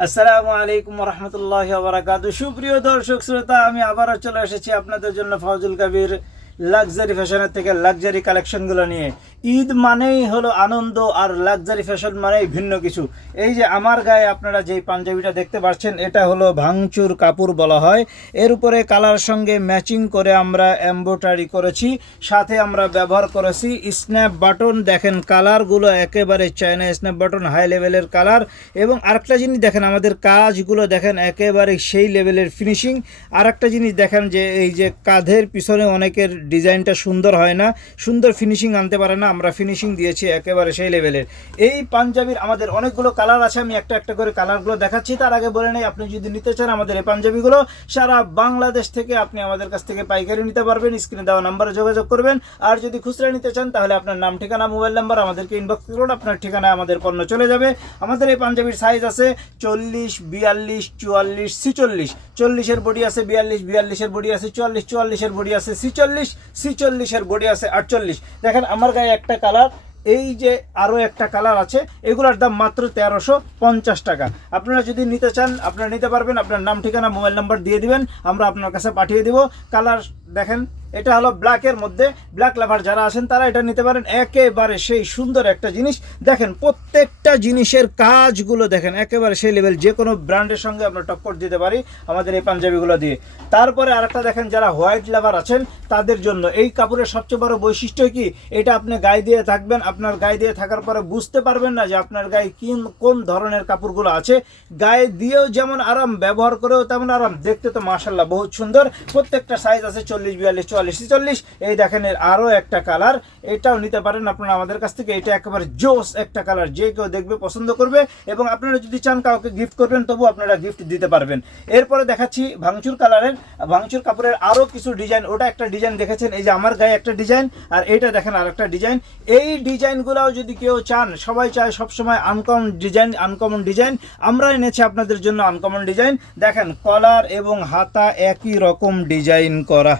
আসসালামু আলাইকুম রহমতুল্লাহ বারাকাত সুপ্রিয় দর্শক, শ্রোতা, আমি আবারও চলে এসেছি আপনাদের জন্য ফজল কবির লাক্সারি ফ্যাশনের থেকে লাক্সারি কালেকশনগুলো নিয়ে। ঈদ মানেই হলো আনন্দ আর লাক্সারি ফ্যাশন মানেই ভিন্ন কিছু। এই যে আমার গায়ে আপনারা যেই পাঞ্জাবিটা দেখতে পাচ্ছেন, এটা হলো ভাঙচুর কাপড় বলা হয়। এর উপরে কালার সঙ্গে ম্যাচিং করে আমরা এম্ব্রয়ডারি করেছি, সাথে আমরা ব্যবহার করেছি স্ন্যাপ বাটন দেখেন কালারগুলো একেবারে চায়না স্ন্যাপ বাটন হাই লেভেলের কালার এবং আরেকটা জিনিস দেখেন, আমাদের কাজগুলো দেখেন একেবারে সেই লেভেলের ফিনিশিং আর একটা জিনিস দেখেন যে এই যে কাঁধের পিছনে অনেকের ডিজাইনটা সুন্দর হয় না, সুন্দর ফিনিশিং আনতে পারে না, আমরা ফিনিশিং দিয়েছি একেবারে সেই লেভেলের এই পাঞ্জাবির আমাদের অনেকগুলো কালার আছে, আমি একটা একটা করে কালারগুলো দেখাচ্ছি, তার আগে বলে নেই, আপনি যদি নিতে চান আমাদের এই পাঞ্জাবিগুলো, সারা বাংলাদেশ থেকে আপনি আমাদের কাছ থেকে পাইকারি নিতে পারবেন স্ক্রিনে দেওয়া নাম্বারে যোগাযোগ করবেন, আর যদি খুচরা নিতে চান, তাহলে আপনার নাম, ঠিকানা মোবাইল নাম্বার আমাদেরকে ইনবক্স করুন, আপনার ঠিকানায় আমাদের পণ্য চলে যাবে। আমাদের এই পাঞ্জাবির সাইজ আছে চল্লিশ, বিয়াল্লিশ, চুয়াল্লিশ, ছিচল্লিশ। চল্লিশের বডি আছে বিয়াল্লিশ, বিয়াল্লিশের বডি আছে চুয়াল্লিশ, চুয়াল্লিশের বডি আছে ছিচল্লিশ। ছিচল্লিশের বডি আছে আটচল্লিশ। দেখেন আমার গায়ে একটা কালার এই যে আরও একটা কালার আছে, এগুলোর দাম মাত্র তেরোশো পঞ্চাশ টাকা। আপনারা যদি নিতে চান, আপনারা নিতে পারবেন। আপনার নাম, ঠিকানা মোবাইল নাম্বার দিয়ে দিবেন, আমরা আপনার কাছে পাঠিয়ে দিব। কালার দেখেন এটা হলো ব্ল্যাকের মধ্যে ব্ল্যাক লাভার যারা আছেন তারা এটা নিতে পারেন। একেবারে সেই সুন্দর একটা জিনিস। দেখেন, প্রত্যেকটা জিনিসের কাজগুলো দেখেন, একেবারে সেই লেভেল যে কোনো ব্র্যান্ডের সঙ্গে আমরা টক্কর দিতে পারি আমাদের এই পাঞ্জাবিগুলো দিয়ে। তারপরে আরেকটা দেখেন, যারা হোয়াইট লাভার আছেন, তাদের জন্য এই কাপড়ের সবচেয়ে বড় বৈশিষ্ট্য কি? এটা আপনি গায়ে দিয়ে থাকবেন, আপনার গায়ে দিয়ে থাকার পরে বুঝতে পারবেন না যে আপনার গায়ে কি কোন ধরনের কাপড়গুলো আছে। গায়ে দিয়েও যেমন আরাম, ব্যবহার করেও তেমন আরাম। দেখতে তো মাসাল্লাহ বহুত সুন্দর। প্রত্যেকটা সাইজ আছে চল্লিশ, বিয়াল্লিশ চুয়াল্লিশ, ছিচল্লিশ। এই দেখেন, এর আরও একটা কালার এটাও নিতে পারেন আপনারা আমাদের কাছ থেকে। এটা একেবারে জোস একটা কালার যে কেউ দেখবে, পছন্দ করবে এবং আপনারা যদি চান কাউকে গিফট করবেন তবু আপনারা গিফট দিতে পারবেন। এরপরে দেখাচ্ছি ভাঙচুর কালারের ভাঙচুর কাপড়ের আরও কিছু ডিজাইন ওটা একটা ডিজাইন দেখেছেন, এই যে আমার গায়ে একটা ডিজাইন আর এইটা দেখেন আর একটা ডিজাইন এই ডিজাইনগুলোও যদি কেউ চান, সবাই চায় সবসময় আনকমন ডিজাইন আনকমন ডিজাইন আমরা এনেছি আপনাদের জন্য আনকমন ডিজাইন দেখেন কলার এবং হাতা একই রকম ডিজাইন করা।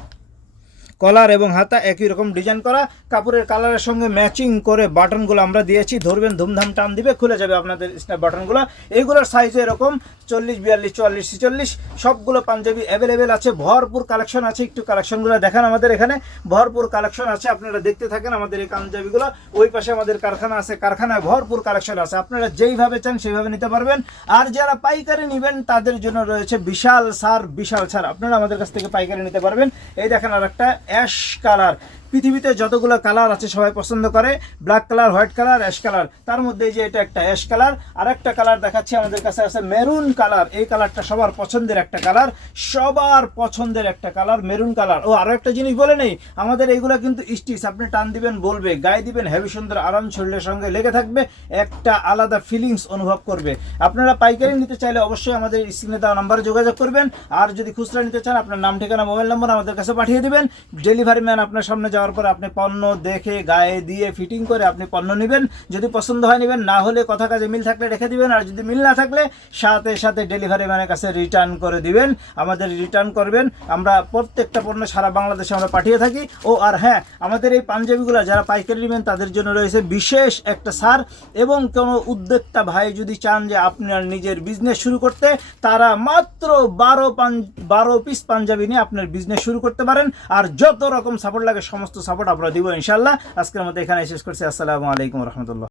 কলার এবং হাতা একই রকম ডিজাইন করা। কাপড়ের কালারের সঙ্গে ম্যাচিং করে বাটনগুলো আমরা দিয়েছি। ধরবেন ধুমধাম টান দিবে, খুলে যাবে আপনাদের স্ন্যাপ বাটনগুলো এইগুলোর সাইজ এরকম, চল্লিশ, বিয়াল্লিশ, চুয়াল্লিশ, ছিচল্লিশ, সবগুলো পাঞ্জাবি অ্যাভেলেবেল আছে। ভরপুর কালেকশন আছে, একটু কালেকশনগুলো দেখান আমাদের এখানে। ভরপুর কালেকশন আছে, আপনারা দেখতে থাকেন আমাদের এই পাঞ্জাবিগুলো। ওই পাশে আমাদের কারখানা আছে, কারখানায় ভরপুর কালেকশন আছে। আপনারা যেইভাবে চান সেইভাবে নিতে পারবেন। আর যারা পাইকারি নেবেন, তাদের জন্য রয়েছে বিশাল সার বিশাল সার। আপনারা আমাদের কাছ থেকে পাইকারি নিতে পারবেন। এই দেখেন আর একটা অ্যাশ কালার। পৃথিবীতে যতগুলো কালার আছে সবাই পছন্দ করে black colour white colour ash colour তার মধ্যে যে এটা একটা অ্যাশ কালার আর একটা কালার দেখাচ্ছি, আমাদের কাছে আছে মেরুন কালার এই কালারটা সবার পছন্দের একটা কালার সবার পছন্দের একটা কালার মেরুন কালার ও আরও একটা জিনিস বলে নেই, আমাদের এইগুলো কিন্তু স্টিচ আপনি টান দিবেন, বলবে, গায়ে দিবেন হেভি সুন্দর আরাম শরীরের সঙ্গে লেগে থাকবে, একটা আলাদা ফিলিংস অনুভব করবে। আপনারা পাইকারি নিতে চাইলে অবশ্যই আমাদের স্ক্রিনে দেওয়া নাম্বারে যোগাযোগ করবেন, আর যদি খুচরা নিতে চান, আপনার নাম, ঠিকানা মোবাইল নম্বর আমাদের কাছে পাঠিয়ে দেবেন। ডেলিভারি ম্যান আপনার সামনে যাওয়ার পরে আপনি পণ্য দেখে গায়ে দিয়ে ফিটিং করে আপনি পণ্য নেবেন। যদি পছন্দ হয় নেবেন, না হলে কথা কাজে মিল থাকলে রেখে দিবেন, আর যদি মিল না থাকলে সাথে সাথে ডেলিভারি ম্যানের কাছে রিটার্ন করে দিবেন। আমাদের রিটার্ন করবেন। আমরা প্রত্যেকটা পণ্য সারা বাংলাদেশে আমরা পাঠিয়ে থাকি। ও, আর হ্যাঁ আমাদের এই পাঞ্জাবিগুলো যারা পাইকারি নেবেন, তাদের জন্য রয়েছে বিশেষ একটা সার। এবং কোনো উদ্যোক্তা ভাই যদি চান যে আপনার নিজের বিজনেস শুরু করতে, তারা মাত্র বারো পাঞ্জ বারো পিস পাঞ্জাবি নিয়ে আপনার বিজনেস শুরু করতে পারেন। আর যত রকম সাপোর্ট লাগে, সমস্ত সাপোর্ট আমরা দিব ইনশাল্লাহ আজকের মধ্যে এখানে শেষ করছি। আসসালামু আলাইকুম রহমতুল্লাহ।